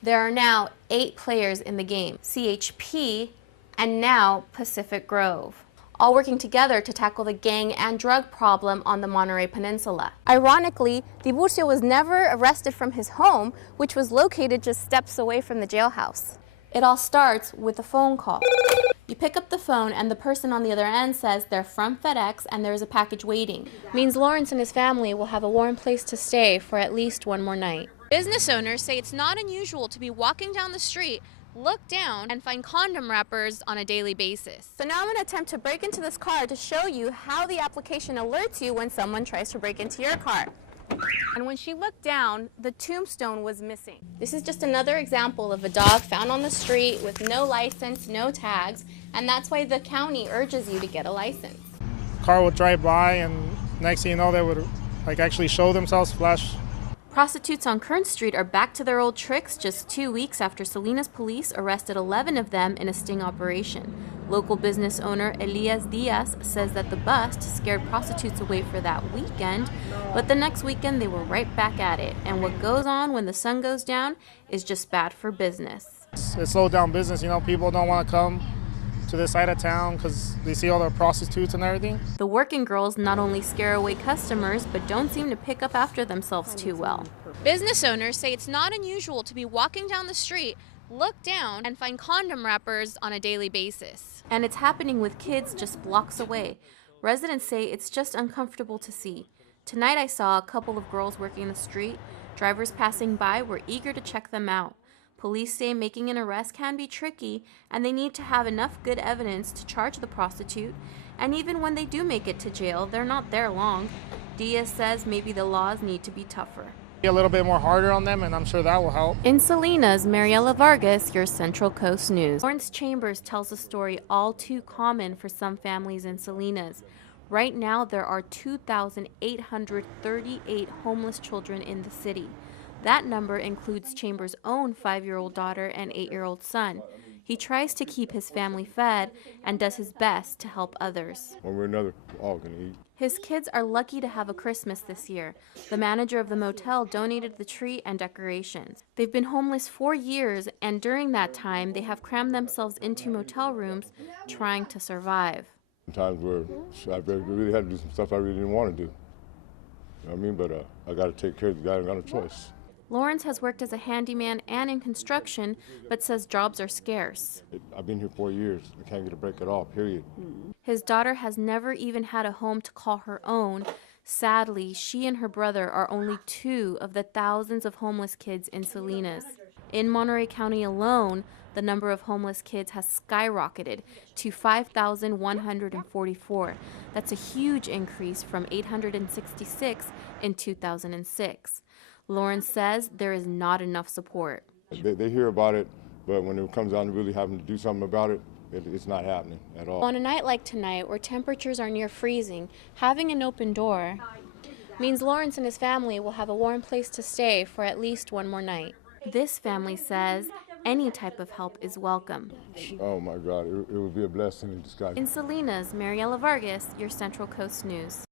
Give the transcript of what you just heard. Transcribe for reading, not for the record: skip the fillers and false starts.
There are now 8 players in the game, CHP and now Pacific Grove, all working together to tackle the gang and drug problem on the Monterey Peninsula. Ironically, Tiburcio was never arrested from his home, which was located just steps away from the jailhouse. It all starts with a phone call. You pick up the phone and the person on the other end says they're from FedEx and there is a package waiting. Means Lawrence and his family will have a warm place to stay for at least one more night. Business owners say it's not unusual to be walking down the street, look down, and find condom wrappers on a daily basis. So now I'm going to attempt to break into this car to show you how the application alerts you when someone tries to break into your car. And when she looked down, the tombstone was missing. This is just another example of a dog found on the street with no license, no tags, and that's why the county urges you to get a license. Car would drive by, and next thing you know, they would actually show themselves, flash. Prostitutes on Kern Street are back to their old tricks just 2 weeks after Salinas police arrested 11 of them in a sting operation. Local business owner Elias Diaz says that the bust scared prostitutes away for that weekend, but the next weekend they were right back at it. And what goes on when the sun goes down is just bad for business. It slowed down business, people don't want to come to this side of town because they see all the prostitutes and everything. The working girls not only scare away customers, but don't seem to pick up after themselves too well. Business owners say it's not unusual to be walking down the street, look down, and find condom wrappers on a daily basis. And it's happening with kids just blocks away. Residents say it's just uncomfortable to see. Tonight I saw a couple of girls working the street. Drivers passing by were eager to check them out. Police say making an arrest can be tricky, and they need to have enough good evidence to charge the prostitute. And even when they do make it to jail, they're not there long. Diaz says maybe the laws need to be tougher. Be a little bit more harder on them, and I'm sure that will help. In Salinas, Mariela Vargas, your Central Coast News. Lawrence Chambers tells a story all too common for some families in Salinas. Right now, there are 2,838 homeless children in the city. That number includes Chambers' own 5-year-old daughter and 8-year-old son. He tries to keep his family fed and does his best to help others. One way or another, we're all gonna eat. His kids are lucky to have a Christmas this year. The manager of the motel donated the tree and decorations. They've been homeless 4 years, and during that time, they have crammed themselves into motel rooms trying to survive. Times where I really had to do some stuff I really didn't want to do. You know what I mean? But I got to take care of the guy. I got no choice. Lawrence has worked as a handyman and in construction, but says jobs are scarce. I've been here 4 years. I can't get a break at all, period. His daughter has never even had a home to call her own. Sadly, she and her brother are only 2 of the thousands of homeless kids in Salinas. In Monterey County alone, the number of homeless kids has skyrocketed to 5,144. That's a huge increase from 866 in 2006. Lawrence says there is not enough support. They hear about it, but when it comes down to really having to do something about it, it's not happening at all. On a night like tonight, where temperatures are near freezing, having an open door means Lawrence and his family will have a warm place to stay for at least one more night. This family says any type of help is welcome. Oh my God, it would be a blessing in disguise. In Salinas, Mariela Vargas, your Central Coast News.